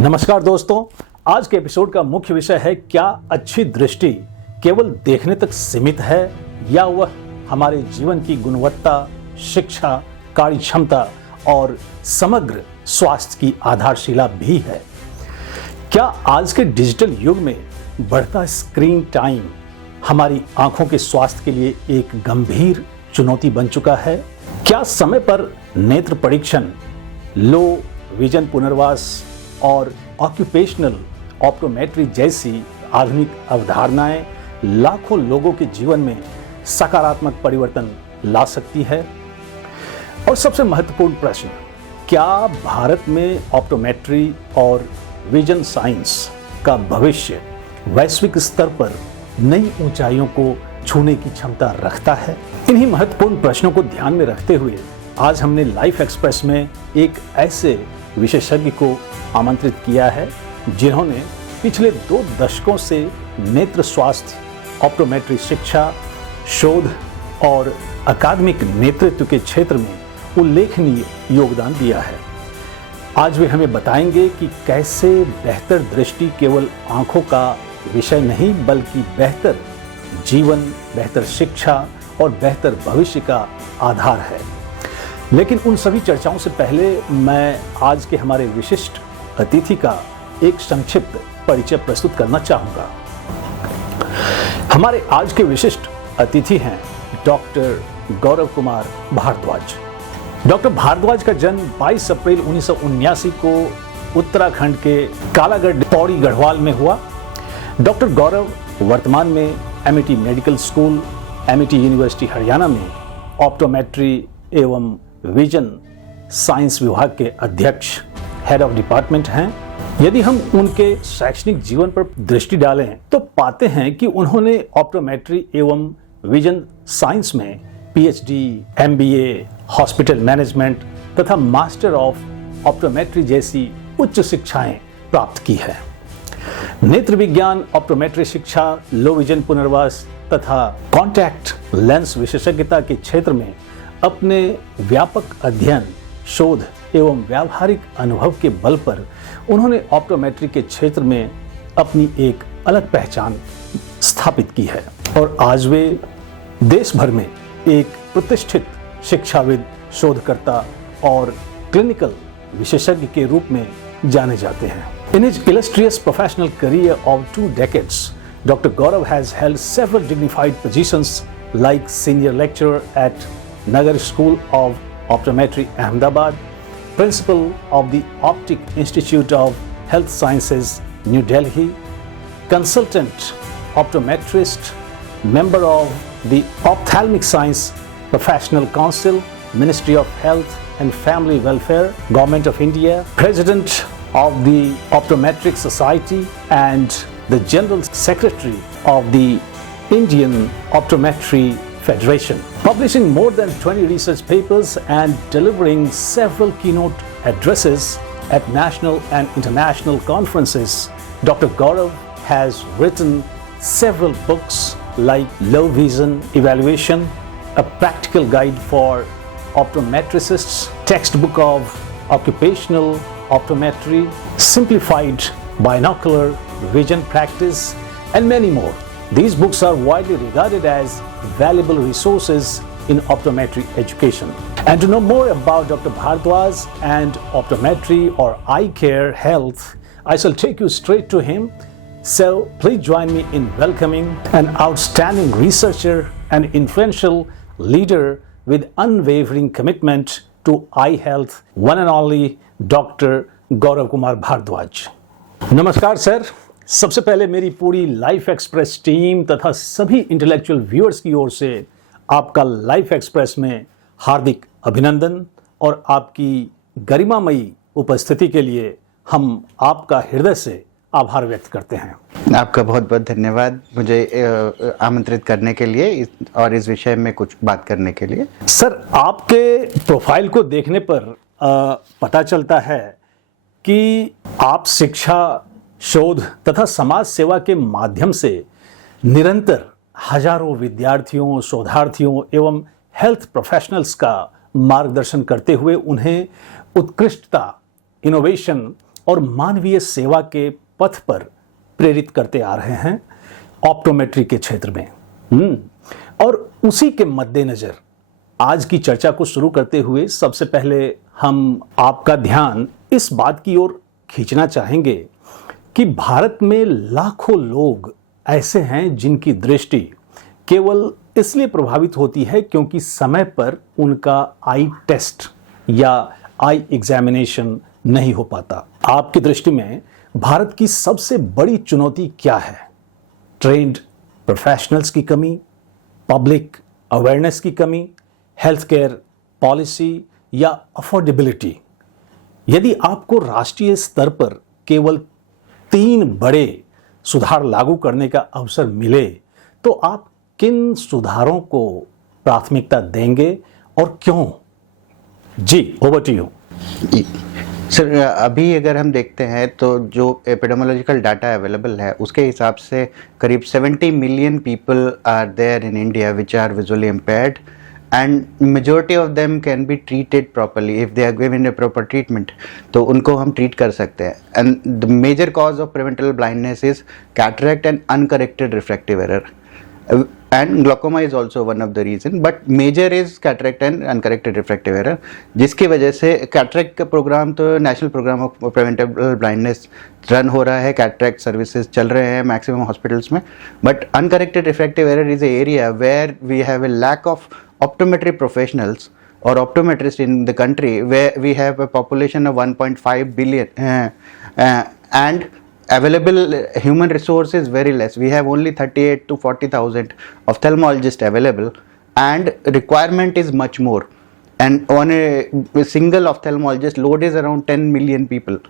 नमस्कार दोस्तों, आज के एपिसोड का मुख्य विषय है क्या अच्छी दृष्टि केवल देखने तक सीमित है या वह हमारे जीवन की गुणवत्ता, शिक्षा, कार्य क्षमता और समग्र स्वास्थ्य की आधारशिला भी है। क्या आज के डिजिटल युग में बढ़ता स्क्रीन टाइम हमारी आंखों के स्वास्थ्य के लिए एक गंभीर चुनौती बन चुका है? क्या समय पर नेत्र परीक्षण, लो विजन पुनर्वास और ऑक्यूपेशनल ऑप्टोमेट्री जैसी आधुनिक अवधारणाएं लाखों लोगों के जीवन में सकारात्मक परिवर्तन ला सकती है? और सबसे महत्वपूर्ण प्रश्न, क्या भारत में ऑप्टोमेट्री और विजन साइंस का भविष्य वैश्विक स्तर पर नई ऊंचाइयों को छूने की क्षमता रखता है? इन्हीं महत्वपूर्ण प्रश्नों को ध्यान में रखते हुए आज हमने लाइफ एक्सप्रेस में एक ऐसे विशेषज्ञ को आमंत्रित किया है जिन्होंने पिछले 2 दशकों से नेत्र स्वास्थ्य, ऑप्टोमेट्री शिक्षा, शोध और अकादमिक नेतृत्व के क्षेत्र में उल्लेखनीय योगदान दिया है। आज वे हमें बताएंगे कि कैसे बेहतर दृष्टि केवल आंखों का विषय नहीं बल्कि बेहतर जीवन, बेहतर शिक्षा और बेहतर भविष्य का आधार है। लेकिन उन सभी चर्चाओं से पहले मैं आज के हमारे विशिष्ट अतिथि का एक संक्षिप्त परिचय प्रस्तुत करना चाहूँगा। हमारे आज के विशिष्ट अतिथि हैं डॉक्टर गौरव कुमार भारद्वाज। डॉक्टर भारद्वाज का जन्म 22 अप्रैल 1979 को उत्तराखंड के कालागढ़ पौड़ी गढ़वाल में हुआ। डॉक्टर गौरव वर्तमान में Amity medical school, Amity university Haryana में ऑप्टोमेट्री एवं विजन साइंस विभाग के अध्यक्ष, हेड ऑफ डिपार्टमेंट हैं। यदि हम उनके शैक्षणिक जीवन पर दृष्टि डालें तो पाते हैं कि उन्होंने ऑप्टोमेट्री एवं विजन साइंस में पीएचडी, एमबीए, हॉस्पिटल मैनेजमेंट तथा मास्टर ऑफ ऑप्टोमेट्री जैसी उच्च शिक्षाएं प्राप्त की है। नेत्र विज्ञान, ऑप्टोमेट्री शिक्षा, लो विजन पुनर्वास तथा कॉन्टैक्ट लेंस विशेषज्ञता के क्षेत्र में अपने व्यापक अध्ययन, शोध एवं व्यावहारिक अनुभव के बल पर उन्होंने ऑप्टोमेट्री के क्षेत्र में अपनी एक अलग पहचान स्थापित की है और आज वे देश भर में एक प्रतिष्ठित शिक्षाविद, शोधकर्ता और क्लिनिकल विशेषज्ञ के रूप में जाने जाते हैं। In his illustrious professional career of 2 decades, Dr. Gaurav has held several dignified positions like senior lecturer at Nagar School of Optometry, Ahmedabad, principal of the Optic Institute of Health Sciences, New Delhi, consultant optometrist, member of the Ophthalmic Science Professional Council, Ministry of Health and Family Welfare, Government of India, President of the Optometric Society and the General Secretary of the Indian Optometry Federation, publishing more than 20 research papers and delivering several keynote addresses at national and international conferences. Dr. Gaurav has written several books like Low Vision Evaluation, a practical guide for optometrists, textbook of occupational optometry, simplified binocular vision practice, and many more. These books are widely regarded as valuable resources in optometry education. And to know more about Dr. Bhardwaj and optometry or eye care health, I shall take you straight to him. So please join me in welcoming an outstanding researcher and influential leader with unwavering commitment to eye health, one and only doctor Gaurav Kumar Bharadwaj. नमस्कार sir, सबसे पहले मेरी पूरी life express team तथा सभी intellectual viewers की ओर से आपका लाइफ एक्सप्रेस में हार्दिक अभिनंदन और आपकी गरिमामयी उपस्थिति के लिए हम आपका हृदय से आभार व्यक्त करते हैं। आपका बहुत बहुत धन्यवाद मुझे आमंत्रित करने के लिए और इस विषय में कुछ बात करने के लिए। सर, आपके प्रोफाइल को देखने पर पता चलता है कि आप शिक्षा, शोध तथा समाज सेवा के माध्यम से निरंतर हजारों विद्यार्थियों, शोधार्थियों एवं हेल्थ प्रोफेशनल्स का मार्गदर्शन करते हुए उन्हें उत्कृष्टता, इनोवेशन और मानवीय सेवा के पथ पर प्रेरित करते आ रहे हैं ऑप्टोमेट्री के क्षेत्र में। और उसी के मद्देनजर आज की चर्चा को शुरू करते हुए सबसे पहले हम आपका ध्यान इस बात की ओर खींचना चाहेंगे कि भारत में लाखों लोग ऐसे हैं जिनकी दृष्टि केवल इसलिए प्रभावित होती है क्योंकि समय पर उनका आई टेस्ट या आई एग्जामिनेशन नहीं हो पाता। आपकी दृष्टि में भारत की सबसे बड़ी चुनौती क्या है? ट्रेन्ड प्रोफेशनल्स की कमी, पब्लिक अवेयरनेस की कमी, हेल्थ केयर पॉलिसी या अफोर्डेबिलिटी? यदि आपको राष्ट्रीय स्तर पर केवल 3 बड़े सुधार लागू करने का अवसर मिले तो आप किन सुधारों को प्राथमिकता देंगे और क्यों? जी, ओवर टू यू। सर, अभी अगर हम देखते हैं तो जो एपिडेमोलॉजिकल डाटा अवेलेबल है उसके हिसाब से करीब 70 million people are there in India which are visually impaired, and majority of them can be treated properly if they are given a proper treatment, तो उनको हम treat कर सकते हैं। and the major cause of preventable blindness is cataract and uncorrected refractive error, and glaucoma is also one of the reason, but major is cataract and uncorrected refractive error, जिसकी वजह से cataract का programme तो national programme of preventable blindness run हो रहा है, cataract services चल रहे हैं मैक्सिमम हॉस्पिटल्स में, but uncorrected refractive error is a area where we have a lack of optometry professionals or optometrists in the country, where we have a population of 1.5 billion and available human resource is very less. We have only 38 to 40,000 ophthalmologists available and requirement is much more, and on a single ophthalmologist load is around 10 million people,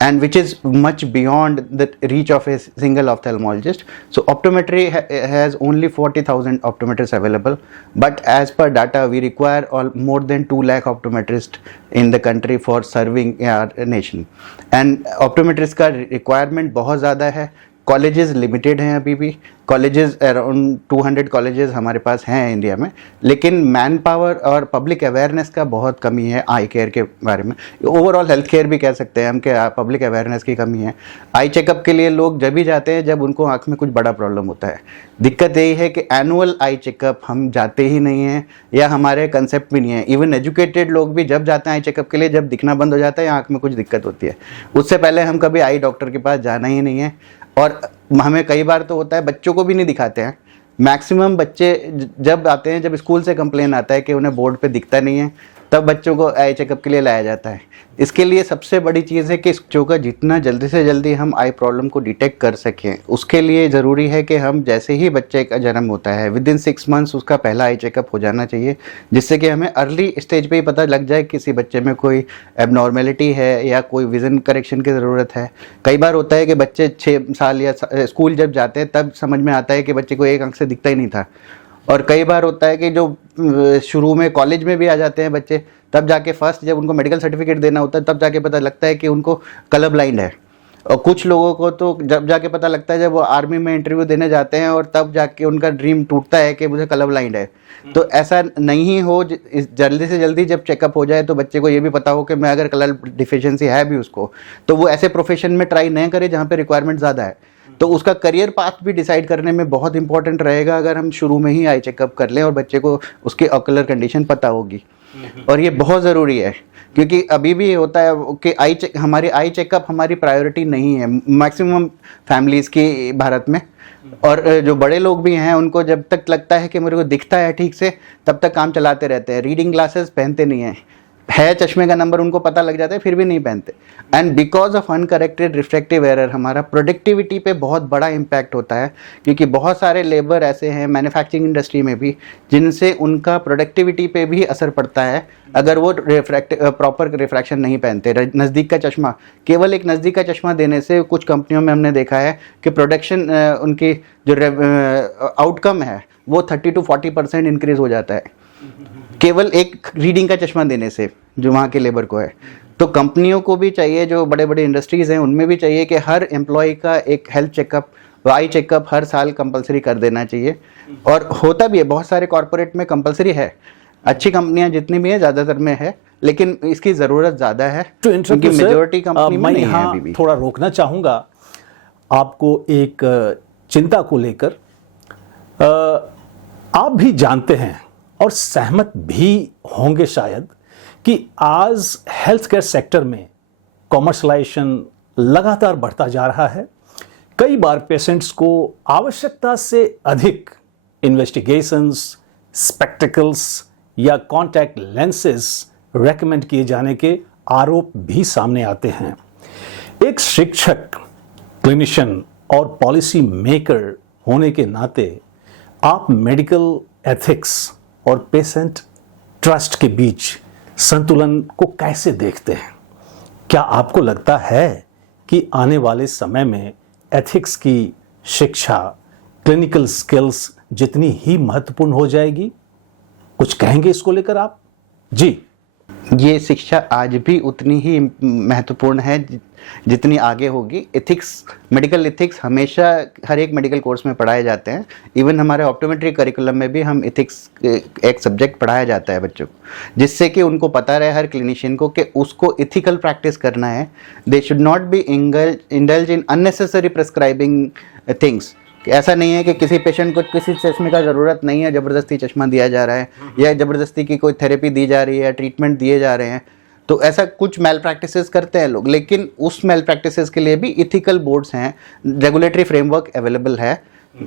and which is much beyond the reach of a single ophthalmologist. So optometry has only 40,000 optometrists available, but as per data we require more than 2 lakh optometrists in the country for serving our nation, and optometrists का requirement बहुत ज़्यादा है। Colleges limited हैं, अभी भी colleges around 200 colleges हमारे पास हैं India में, लेकिन मैन पावर और पब्लिक अवेयरनेस का बहुत कमी है आई केयर के बारे में। ओवरऑल हेल्थ केयर भी कह सकते हैं हम कि पब्लिक अवेयरनेस की कमी है। आई चेकअप के लिए लोग जब भी जाते हैं जब उनको आँख में कुछ बड़ा प्रॉब्लम होता है। दिक्कत यही है कि एनुअल आई चेकअप हम जाते ही नहीं हैं, या हमारे कंसेप्ट भी नहीं है। इवन एजुकेटेड लोग भी जब जाते हैं आई चेकअप के लिए जब दिखना बंद हो जाता है या आँख में कुछ दिक्कत होती है, उससे पहले हम कभी आई डॉक्टर के पास जाना ही नहीं है। और हमें कई बार तो होता है बच्चों को भी नहीं दिखाते हैं। मैक्सिमम बच्चे जब आते हैं, जब स्कूल से कंप्लेन आता है कि उन्हें बोर्ड पे दिखता नहीं है, तब बच्चों को आई चेकअप के लिए लाया जाता है। इसके लिए सबसे बड़ी चीज़ है कि बच्चों का जितना जल्दी से जल्दी हम आई प्रॉब्लम को डिटेक्ट कर सकें, उसके लिए ज़रूरी है कि हम जैसे ही बच्चे का जन्म होता है विदिन 6 मंथ्स उसका पहला आई चेकअप हो जाना चाहिए, जिससे कि हमें अर्ली स्टेज पे ही पता लग जाए किसी बच्चे में कोई एबनॉर्मेलिटी है या कोई विज़न करेक्शन की ज़रूरत है। कई बार होता है कि बच्चे 6 साल या स्कूल जब जाते हैं तब समझ में आता है कि बच्चे को एक आंख से दिखता ही नहीं था, और कई बार होता है कि जो शुरू में कॉलेज में भी आ जाते हैं बच्चे, तब जाके फर्स्ट जब उनको मेडिकल सर्टिफिकेट देना होता है तब जाके पता लगता है कि उनको कलर ब्लाइंड है। और कुछ लोगों को तो जब जाके पता लगता है जब वो आर्मी में इंटरव्यू देने जाते हैं, और तब जाके उनका ड्रीम टूटता है कि मुझे कलर ब्लाइंड है। तो ऐसा नहीं हो, जल्दी से जल्दी जब चेकअप हो जाए तो बच्चे को ये भी पता हो कि मैं अगर कलर डिफिशियंसी है भी उसको, तो वो ऐसे प्रोफेशन में ट्राई नहीं करे जहाँ पे रिक्वायरमेंट ज़्यादा है। तो उसका करियर पाथ भी डिसाइड करने में बहुत इंपॉर्टेंट रहेगा अगर हम शुरू में ही आई चेकअप कर लें और बच्चे को उसकी ऑक्यूलर कंडीशन पता होगी। और ये बहुत ज़रूरी है, क्योंकि अभी भी होता है कि हमारी आई चेकअप हमारी प्रायोरिटी नहीं है मैक्सिमम फैमिलीज़ की भारत में। और जो बड़े लोग भी हैं उनको जब तक लगता है कि मेरे को दिखता है ठीक से, तब तक काम चलाते रहते हैं। रीडिंग ग्लासेस पहनते नहीं है चश्मे का नंबर उनको पता लग जाता है फिर भी नहीं पहनते। And because of uncorrected refractive error हमारा प्रोडक्टिविटी पे बहुत बड़ा इम्पैक्ट होता है, क्योंकि बहुत सारे लेबर ऐसे हैं मैन्युफैक्चरिंग इंडस्ट्री में भी जिनसे उनका प्रोडक्टिविटी पे भी असर पड़ता है अगर वो प्रॉपर रिफ्रैक्शन नहीं पहनते। नज़दीक का चश्मा, केवल एक नज़दीक का चश्मा देने से कुछ कंपनियों में हमने देखा है कि प्रोडक्शन उनकी जो आउटकम है वो 30 to 40% इंक्रीज हो जाता है केवल एक रीडिंग का चश्मा देने से जो वहाँ के लेबर को है। तो कंपनियों को भी चाहिए, जो बड़े बड़े इंडस्ट्रीज़ हैं उनमें भी चाहिए कि हर एम्प्लॉय का एक हेल्थ चेकअप, आई चेकअप हर साल कंपलसरी कर देना चाहिए। और होता भी है, बहुत सारे कॉर्पोरेट में कंपलसरी है, अच्छी कंपनियां जितनी भी हैं ज़्यादातर में है, लेकिन इसकी ज़रूरत ज़्यादा है तो क्योंकि मेजॉरिटी कंपनी में मैं नहीं है यहाँ अभी भी। थोड़ा रोकना चाहूँगा आपको एक चिंता को लेकर। आप भी जानते हैं और सहमत भी होंगे शायद कि आज हेल्थ केयर सेक्टर में कॉमर्शलाइजेशन लगातार बढ़ता जा रहा है। कई बार पेशेंट्स को आवश्यकता से अधिक इन्वेस्टिगेशंस, स्पेक्टिकल्स या कॉन्टैक्ट लेंसेज रेकमेंड किए जाने के आरोप भी सामने आते हैं। एक शिक्षक, क्लिनिशियन और पॉलिसी मेकर होने के नाते आप मेडिकल एथिक्स और पेशेंट ट्रस्ट के बीच संतुलन को कैसे देखते हैं? क्या आपको लगता है कि आने वाले समय में एथिक्स की शिक्षा क्लिनिकल स्किल्स जितनी ही महत्वपूर्ण हो जाएगी? कुछ कहेंगे इसको लेकर आप? जी। ये शिक्षा आज भी उतनी ही महत्वपूर्ण है जितनी आगे होगी। एथिक्स, मेडिकल एथिक्स हमेशा हर एक मेडिकल कोर्स में पढ़ाए जाते हैं। इवन हमारे ऑप्टोमेट्री करिकुलम में भी हम एथिक्स एक सब्जेक्ट पढ़ाया जाता है बच्चों को, जिससे कि उनको पता रहे हर क्लिनिशियन को कि उसको एथिकल प्रैक्टिस करना है। They should not be indulge in unnecessary prescribing things. ऐसा नहीं है कि किसी पेशेंट को किसी चश्मे का ज़रूरत नहीं है, ज़बरदस्ती चश्मा दिया जा रहा है या ज़बरदस्ती की कोई थेरेपी दी जा रही है, ट्रीटमेंट दिए जा रहे हैं। तो ऐसा कुछ मेल प्रैक्टिसेस करते हैं लोग, लेकिन उस मेल प्रैक्टिसेस के लिए भी इथिकल बोर्ड्स हैं, रेगुलेटरी फ्रेमवर्क अवेलेबल है,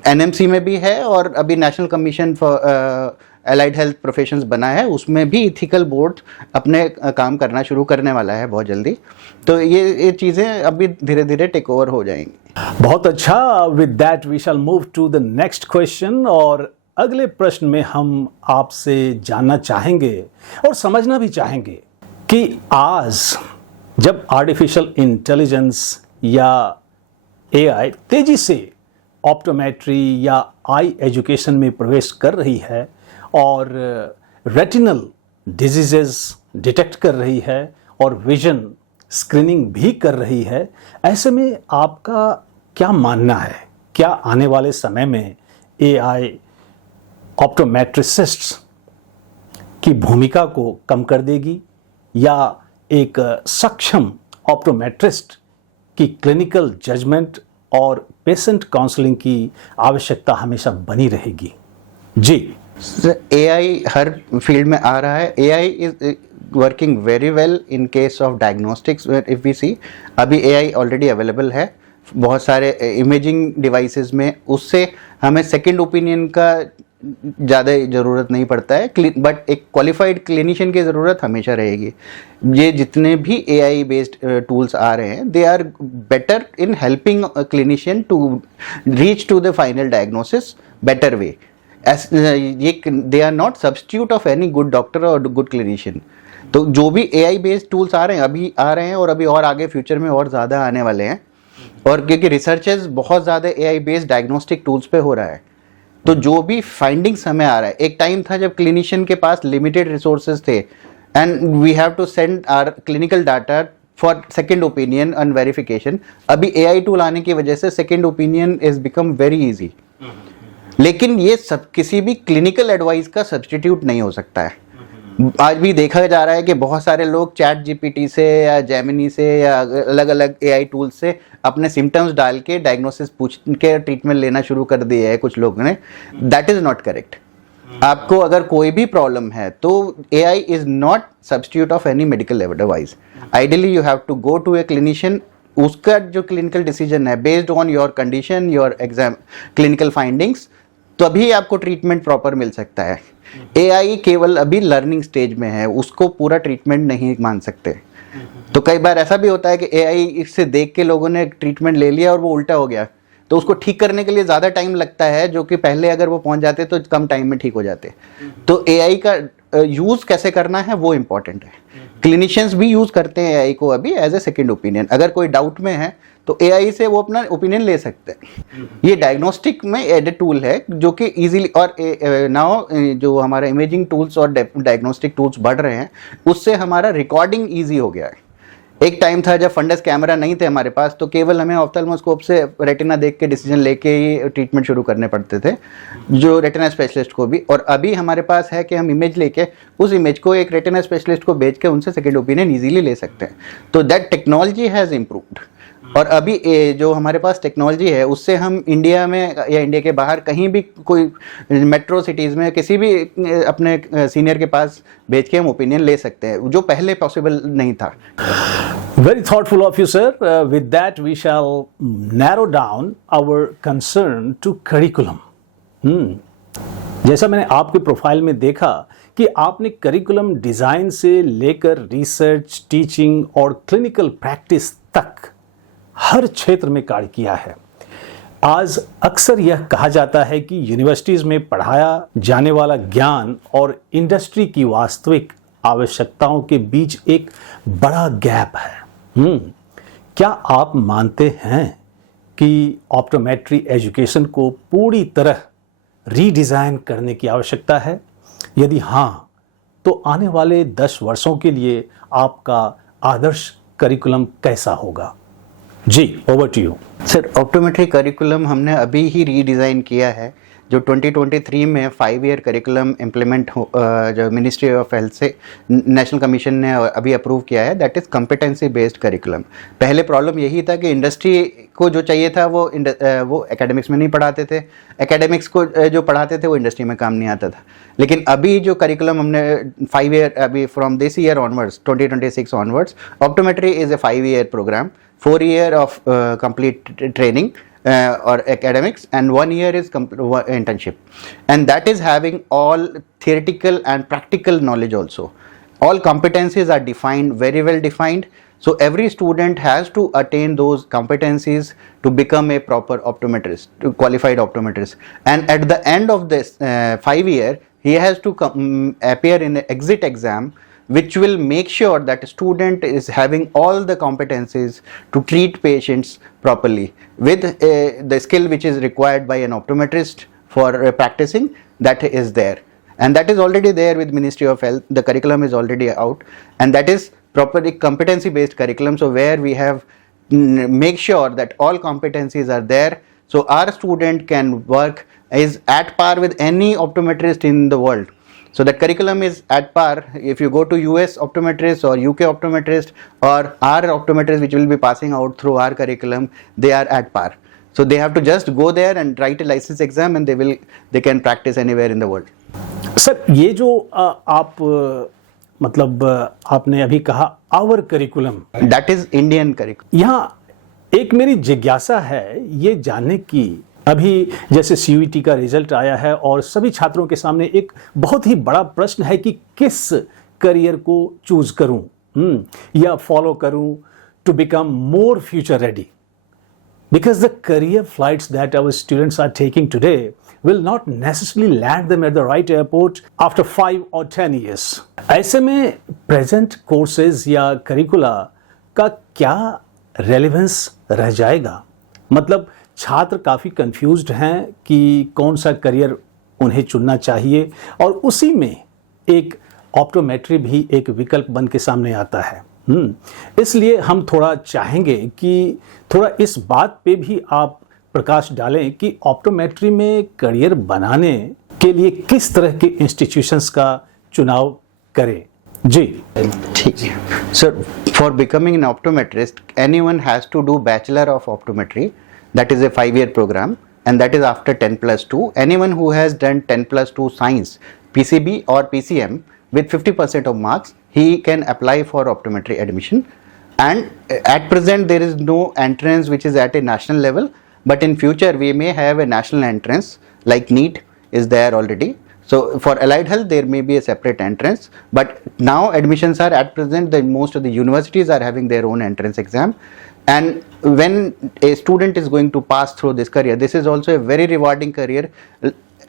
एनएमसी में भी है और अभी national commission for allied health professions बना है, उसमें भी इथिकल बोर्ड अपने काम करना शुरू करने वाला है बहुत जल्दी। तो ये चीज़ें अभी धीरे धीरे टेक ओवर हो जाएंगी। बहुत अच्छा। With that we shall move to the next question. और अगले प्रश्न में हम आपसे जानना चाहेंगे और समझना भी चाहेंगे कि आज जब आर्टिफिशियल इंटेलिजेंस या एआई तेजी से ऑप्टोमेट्री या आई एजुकेशन में प्रवेश कर रही है और रेटिनल डिजीजेस डिटेक्ट कर रही है और विजन स्क्रीनिंग भी कर रही है, ऐसे में आपका क्या मानना है? क्या आने वाले समय में एआई ऑप्टोमेट्रिसिस्ट्स की भूमिका को कम कर देगी या एक सक्षम ऑप्टोमेट्रिस्ट की क्लिनिकल जजमेंट और पेशेंट काउंसलिंग की आवश्यकता हमेशा बनी रहेगी? जी। एआई हर फील्ड में आ रहा है। AI is working very well in case of diagnostics. If we see, अभी एआई ऑलरेडी अवेलेबल है बहुत सारे इमेजिंग डिवाइसेस में। उससे हमें सेकंड ओपिनियन का ज़्यादा ज़रूरत नहीं पड़ता है, बट एक क्वालिफाइड क्लिनिशियन की ज़रूरत हमेशा रहेगी। ये जितने भी एआई बेस्ड टूल्स आ रहे हैं, they are better in helping clinician to reach to the final diagnosis better way. They are not substitute of any good doctor और गुड क्लिनिशियन। तो जो भी एआई बेस्ड टूल्स आ रहे हैं, अभी आ रहे हैं और अभी और आगे फ्यूचर में और ज़्यादा आने वाले हैं, और क्योंकि रिसर्चेस बहुत ज़्यादा एआई बेस्ड डायग्नोस्टिक टूल्स पे हो रहा है, तो जो भी फाइंडिंग्स हमें आ रहा है, एक टाइम था जब क्लिनिशियन के पास लिमिटेड रिसोर्सेज थे and we have to send our clinical data for second opinion and verification. अभी एआई टूल आने की वजह से second opinion is become very easy, लेकिन ये सब किसी भी क्लिनिकल एडवाइस का सब्स्टिट्यूट नहीं हो सकता है। आज भी देखा जा रहा है कि बहुत सारे लोग चैट जीपीटी से या जेमिनी से या अलग अलग एआई टूल से अपने सिम्टम्स डाल के डायग्नोसिस पूछ के ट्रीटमेंट लेना शुरू कर दिया है कुछ लोगों ने। That is not correct. आपको अगर कोई भी प्रॉब्लम है तो AI is not substitute of any medical advice. Ideally you have to go to a clinician, उसका जो क्लिनिकल डिसीजन है based on your condition, your exam clinical findings, तभी आपको ट्रीटमेंट प्रॉपर मिल सकता है। एआई केवल अभी लर्निंग स्टेज में है, उसको पूरा ट्रीटमेंट नहीं मान सकते। तो कई बार ऐसा भी होता है कि एआई से देख के लोगों ने ट्रीटमेंट ले लिया और वो उल्टा हो गया, तो उसको ठीक करने के लिए ज़्यादा टाइम लगता है, जो कि पहले अगर वो पहुंच जाते तो कम टाइम में ठीक हो जाते। तो एआई का यूज़ कैसे करना है वो इम्पॉर्टेंट है। क्लिनिशियंस भी यूज़ करते हैं एआई को अभी एज ए सेकेंड ओपिनियन। अगर कोई डाउट में है तो एआई से वो अपना ओपिनियन ले सकते हैं। ये डायग्नोस्टिक में एडेड टूल है जो कि इजीली, और नाउ जो हमारा इमेजिंग टूल्स और डायग्नोस्टिक टूल्स बढ़ रहे हैं, उससे हमारा रिकॉर्डिंग ईजी हो गया है। एक टाइम था जब फंडस कैमरा नहीं थे हमारे पास, तो केवल हमें ऑफ्थल्मोस्कोप से रेटिना देख के डिसीजन लेके ही ट्रीटमेंट शुरू करने पड़ते थे, जो रेटिना स्पेशलिस्ट को भी। और अभी हमारे पास है कि हम इमेज लेके उस इमेज को एक रेटिना स्पेशलिस्ट को भेज के उनसे सेकेंड ओपिनियन ईजिली ले सकते हैं। तो दैट टेक्नोलॉजी हैज़ इम्प्रूव्ड। और अभी जो हमारे पास टेक्नोलॉजी है उससे हम इंडिया में या इंडिया के बाहर कहीं भी कोई मेट्रो सिटीज़ में किसी भी अपने सीनियर के पास भेज के हम ओपिनियन ले सकते हैं, जो पहले पॉसिबल नहीं था। Very thoughtful of you, sir. With that, we shall narrow down our concern to curriculum. जैसा मैंने आपके प्रोफाइल में देखा कि आपने करिकुलम डिज़ाइन से लेकर रिसर्च, टीचिंग और क्लिनिकल प्रैक्टिस तक हर क्षेत्र में कार्य किया है। आज अक्सर यह कहा जाता है कि यूनिवर्सिटीज़ में पढ़ाया जाने वाला ज्ञान और इंडस्ट्री की वास्तविक आवश्यकताओं के बीच एक बड़ा गैप है। क्या आप मानते हैं कि ऑप्टोमेट्री एजुकेशन को पूरी तरह रीडिज़ाइन करने की आवश्यकता है? यदि हाँ, तो आने वाले 10 वर्षों के लिए आपका आदर्श करिकुलम कैसा होगा? जी, over to you. Sir, optometry curriculum हमने अभी ही रीडिज़ाइन किया है, जो 2023 में 5 ईयर करिकुलम इम्प्लीमेंट जो मिनिस्ट्री ऑफ हेल्थ से नेशनल कमीशन ने अभी अप्रूव किया है, that is competency based curriculum. पहले प्रॉब्लम यही था कि इंडस्ट्री को जो चाहिए था वो एकेडमिक्स में नहीं पढ़ाते थे, एकेडमिक्स को जो पढ़ाते थे वो इंडस्ट्री में काम नहीं आता था। लेकिन अभी जो करिकुलम हमने 5 ईयर, अभी from this year onwards 2026 onwards, optometry is a 5 year programme, 4 year of complete training or academics, and 1 year is internship, and that is having all theoretical and practical knowledge also. All competencies are defined, very well defined, so every student has to attain those competencies to become a proper optometrist, to qualified optometrist. And at the end of this 5 year, he has to appear in an exit exam, which will make sure that a student is having all the competencies to treat patients properly with the skill which is required by an optometrist for practicing. That is there, and that is already there with Ministry of Health. The curriculum is already out, and that is properly competency based curriculum, so where we have make sure that all competencies are there, so our student can work is at par with any optometrist in the world. So that curriculum is at par. If you go to US optometrist or UK optometrist or our optometrist which will be passing out through our curriculum, they are at par. So they have to just go there and write a license exam, and they can practice anywhere in the world. सर, ये जो आप मतलब आपने अभी कहा our curriculum, That is Indian curriculum. यहाँ एक मेरी जिज्ञासा है ये जानने की, अभी जैसे CUET का रिजल्ट आया है और सभी छात्रों के सामने एक बहुत ही बड़ा प्रश्न है कि किस करियर को चूज करूं या फॉलो करूं to become more future ready, because the career flights that our students are taking today will not necessarily land them at the right airport after 5 or 10 years. ऐसे में प्रेजेंट कोर्सेज या करिकुला का क्या relevance रह जाएगा? मतलब छात्र काफ़ी कंफ्यूज्ड हैं कि कौन सा करियर उन्हें चुनना चाहिए, और उसी में एक ऑप्टोमेट्री भी एक विकल्प बन के सामने आता है। इसलिए हम थोड़ा चाहेंगे कि थोड़ा इस बात पे भी आप प्रकाश डालें कि ऑप्टोमेट्री में करियर बनाने के लिए किस तरह के इंस्टीट्यूशंस का चुनाव करें। जी, ठीक है sir. For becoming an optometrist, anyone has to do bachelor of optometry. That is a 5-year program, and that is after 10+2. Anyone who has done 10+2 science, PCB or PCM with 50% of marks, he can apply for optometry admission. And at present there is no entrance which is at a national level, but in future we may have a national entrance like NEET is there already. So for allied health there may be a separate entrance, but now admissions are at present, most of the universities are having their own entrance exam. And when a student is going to pass through this career, this is also a very rewarding career.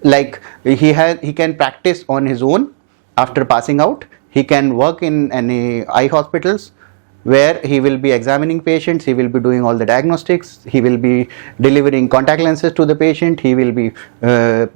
Like he can practice on his own after passing out. He can work in any eye hospitals, where he will be examining patients, he will be doing all the diagnostics, he will be delivering contact lenses to the patient, he will be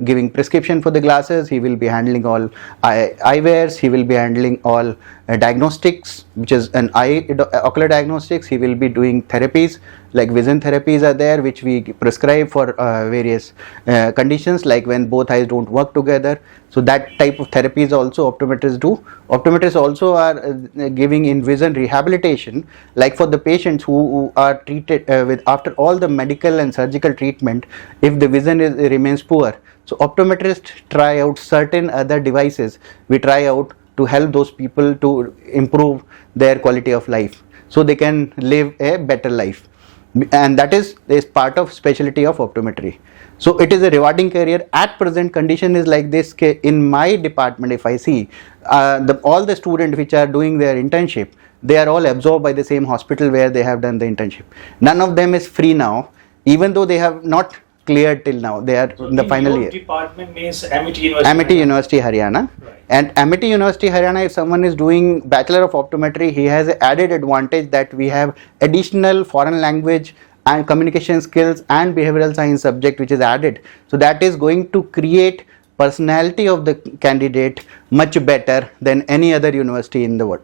giving prescription for the glasses, he will be handling all eyewears, he will be handling all diagnostics, which is an ocular diagnostics. He will be doing therapies like vision therapies are there, which we prescribe for various conditions, like when both eyes don't work together. So that type of therapies also optometrists do. Optometrists also are giving in vision rehabilitation, like for the patients who are treated with after all the medical and surgical treatment, if the vision remains poor. So optometrists try out certain other devices, we try out to help those people to improve their quality of life, so they can live a better life, and that is part of specialty of optometry. So it is a rewarding career. At present condition is like this, in my department if I see all the students which are doing their internship, they are all absorbed by the same hospital where they have done the internship. None of them is free now, even though they have not cleared till now. They are in the final year. Department means Amity University. Amity University, Haryana. Right. And Amity University, Haryana, if someone is doing Bachelor of Optometry, he has an added advantage that we have additional foreign language and communication skills and behavioral science subject which is added. So that is going to create personality of the candidate much better than any other university in the world.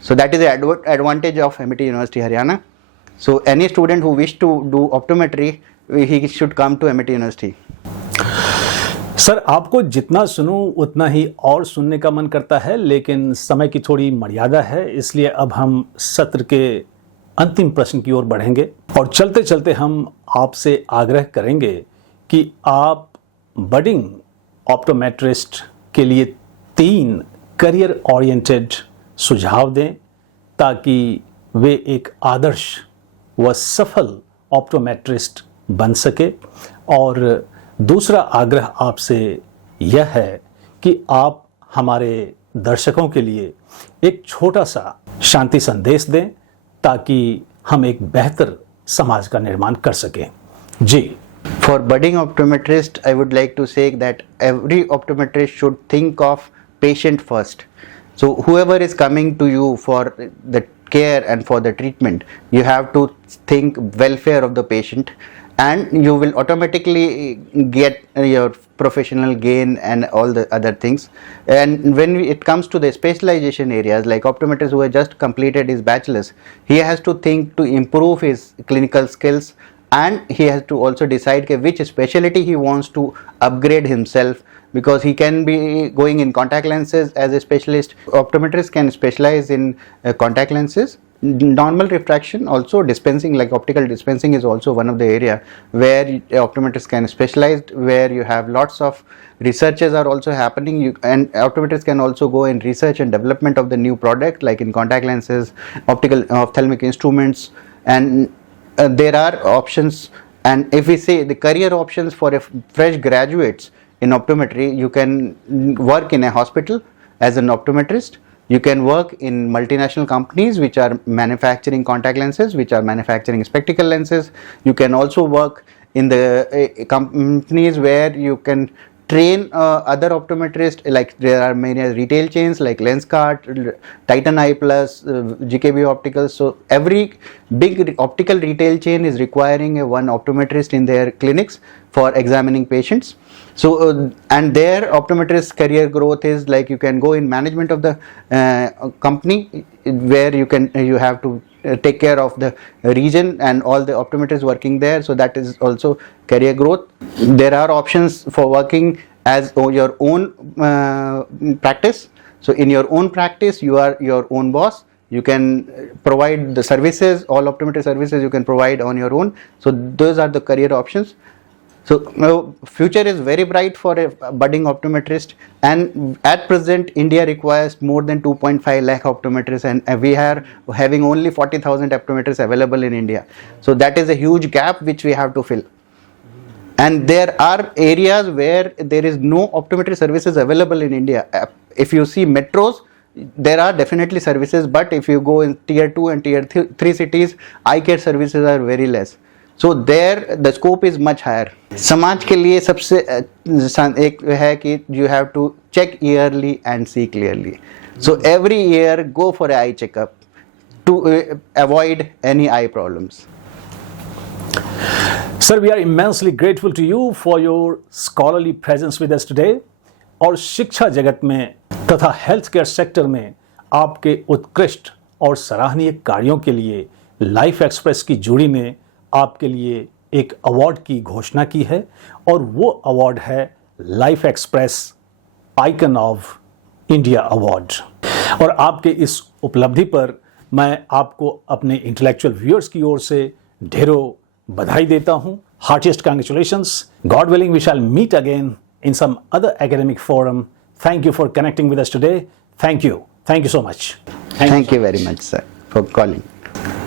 So that is the advantage of Amity University, Haryana. So any student who wish to do optometry, he should come to Amity University. Sir, आपको जितना सुनूं उतना ही और सुनने का मन करता है, लेकिन समय की थोड़ी मर्यादा है, इसलिए अब हम सत्र के अंतिम प्रश्न की ओर बढ़ेंगे और चलते चलते हम आपसे आग्रह करेंगे कि आप बडिंग ऑप्टोमेट्रिस्ट के लिए 3 करियर ओरिएंटेड सुझाव दें, ताकि वे एक आदर्श व सफल ऑप्टोमेट्रिस्ट बन सके। और दूसरा आग्रह आपसे यह है कि आप हमारे दर्शकों के लिए एक छोटा सा शांति संदेश दें, ताकि हम एक बेहतर समाज का निर्माण कर सकें। जी। For budding optometrist, I would like to say that every optometrist should think of patient first. So whoever is coming to you for the care and for the treatment, you have to think welfare of the patient, and you will automatically get your professional gain and all the other things. And when it comes to the specialization areas, like optometrist who has just completed his bachelor's, he has to think to improve his clinical skills, and he has to also decide which specialty he wants to upgrade himself, because he can be going in contact lenses as a specialist. Optometrists can specialize in contact lenses, normal refraction, also dispensing, like optical dispensing is also one of the area where optometrists can specialize, where you have lots of researches are also happening, and optometrists can also go in research and development of the new product, like in contact lenses, optical ophthalmic instruments, and there are options. And if we say the career options for a fresh graduates in optometry, you can work in a hospital as an optometrist. You can work in multinational companies which are manufacturing contact lenses, which are manufacturing spectacle lenses. You can also work in the companies where you can train other optometrists, like there are many retail chains like Lenskart, Titan Eye Plus, GKB Opticals. So every big optical retail chain is requiring one optometrist in their clinics for examining patients. So and their optometrist career growth is like you can go in management of the company, where you have to take care of the region and all the optometrists working there. So that is also career growth. There are options for working as your own practice. So in your own practice, you are your own boss. You can provide the services, all optometry services you can provide on your own. So those are the career options. So future is very bright for a budding optometrist, and at present India requires more than 2.5 lakh optometrists, and we are having only 40,000 optometrists available in India. So that is a huge gap which we have to fill. And there are areas where there is no optometry services available in India. If you see metros, there are definitely services, but if you go in tier 2 and tier 3 cities, eye care services are very less. So there the scope is much higher. समाज के लिए सबसे एक है कि you have to check yearly and see clearly. So every year go for an eye checkup. to avoid any eye problems. Sir, we are immensely grateful to you for your scholarly presence with us today. और शिक्षा जगत में तथा health care sector में आपके उत्कृष्ट और सराहनीय कार्यों के लिए लाइफ एक्सप्रेस की जुड़ी ने आपके लिए एक अवार्ड की घोषणा की है और वो अवार्ड है life express icon of India award. और आपके इस उपलब्धि पर मैं आपको अपने इंटेलेक्चुअल व्यूअर्स की ओर से ढेरों बधाई देता हूं। Heartiest congratulations. God willing we shall meet again in some other academic forum. Thank you for connecting with us today. Thank you so much. Thank you very much sir for calling.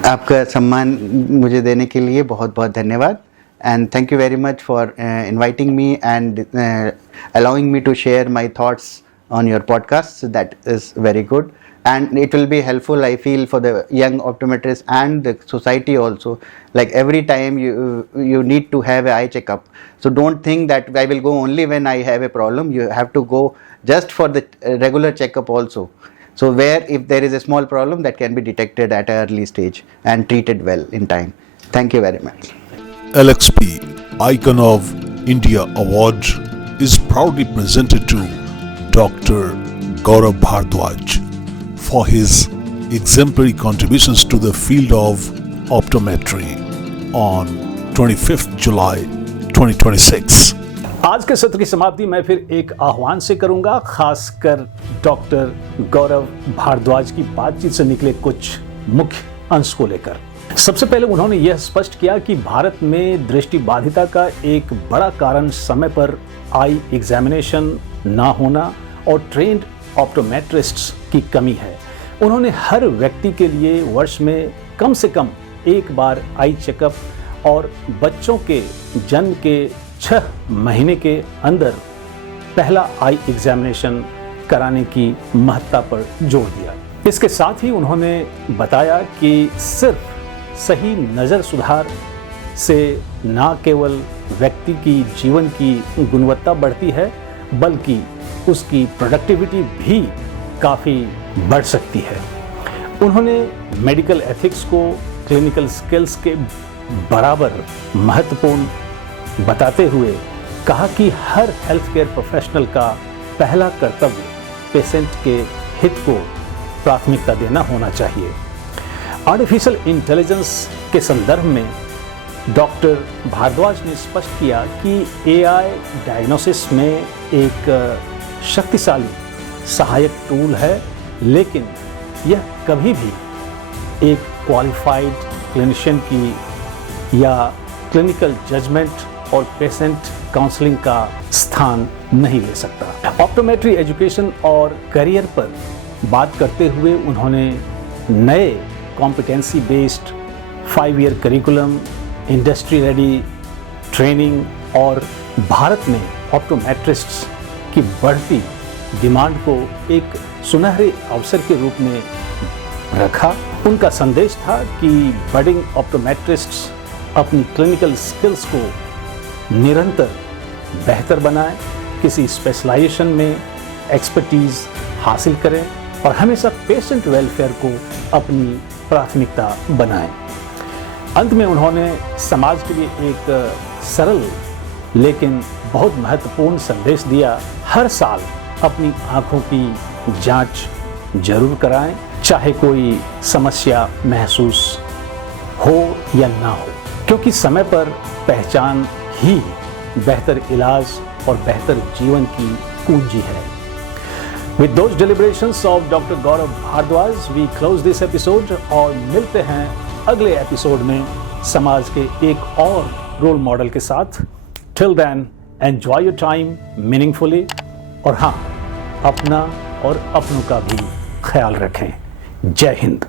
आपका सम्मान मुझे देने के लिए बहुत बहुत धन्यवाद, and thank you very much for inviting me and allowing me to share my thoughts on your podcast. That is very good, and it will be helpful, I feel, for the young optometrists and the society also. Like every time you need to have an eye checkup, so don't think that I will go only when I have a problem. You have to go just for the regular checkup also. So where if there is a small problem, that can be detected at an early stage and treated well in time. Thank you very much. LXP Icon of India Award is proudly presented to Dr. Gaurav Bhardwaj for his exemplary contributions to the field of optometry on 25th July 2026. आज के सत्र की समाप्ति मैं फिर एक आह्वान से करूंगा, खासकर डॉक्टर गौरव भारद्वाज की बातचीत से निकले कुछ मुख्य अंश को लेकर। सबसे पहले उन्होंने यह स्पष्ट किया कि भारत में दृष्टिबाधिता का एक बड़ा कारण समय पर आई एग्जामिनेशन ना होना और ट्रेंड ऑप्टोमेट्रिस्ट्स की कमी है। उन्होंने हर व्यक्ति के लिए वर्ष में कम से कम एक बार आई चेकअप और बच्चों के जन्म के 6 महीने के अंदर पहला आई एग्जामिनेशन कराने की महत्ता पर जोर दिया। इसके साथ ही उन्होंने बताया कि सिर्फ सही नज़र सुधार से न केवल व्यक्ति की जीवन की गुणवत्ता बढ़ती है, बल्कि उसकी प्रोडक्टिविटी भी काफ़ी बढ़ सकती है। उन्होंने मेडिकल एथिक्स को क्लिनिकल स्किल्स के बराबर महत्वपूर्ण बताते हुए कहा कि हर हेल्थ केयर प्रोफेशनल का पहला कर्तव्य पेशेंट के हित को प्राथमिकता देना होना चाहिए। आर्टिफिशियल इंटेलिजेंस के संदर्भ में डॉक्टर भारद्वाज ने स्पष्ट किया कि एआई डायग्नोसिस में एक शक्तिशाली सहायक टूल है, लेकिन यह कभी भी एक क्वालिफाइड क्लिनिशियन की या क्लिनिकल जजमेंट और पेशेंट काउंसलिंग का स्थान नहीं ले सकता। ऑप्टोमेट्री एजुकेशन और करियर पर बात करते हुए उन्होंने नए competency based 5-year curriculum, industry ready training और भारत में ऑप्टोमेट्रिस्ट्स की बढ़ती डिमांड को एक सुनहरे अवसर के रूप में रखा। उनका संदेश था कि बडिंग ऑप्टोमेट्रिस्ट्स अपनी क्लिनिकल स्किल्स को निरंतर बेहतर बनाएं, किसी स्पेशलाइजेशन में एक्सपर्टीज हासिल करें और हमेशा पेशेंट वेलफेयर को अपनी प्राथमिकता बनाएं। अंत में उन्होंने समाज के लिए एक सरल लेकिन बहुत महत्वपूर्ण संदेश दिया। हर साल अपनी आंखों की जांच जरूर कराएं, चाहे कोई समस्या महसूस हो या ना हो, क्योंकि समय पर पहचान ही बेहतर इलाज और बेहतर जीवन की कुंजी है। With those deliberations of Dr. Gaurav Bhardwaj, we close this episode और मिलते हैं अगले एपिसोड में समाज के एक और रोल मॉडल के साथ। Till then, enjoy your time meaningfully और हाँ, अपना और अपनों का भी ख्याल रखें। जय हिंद।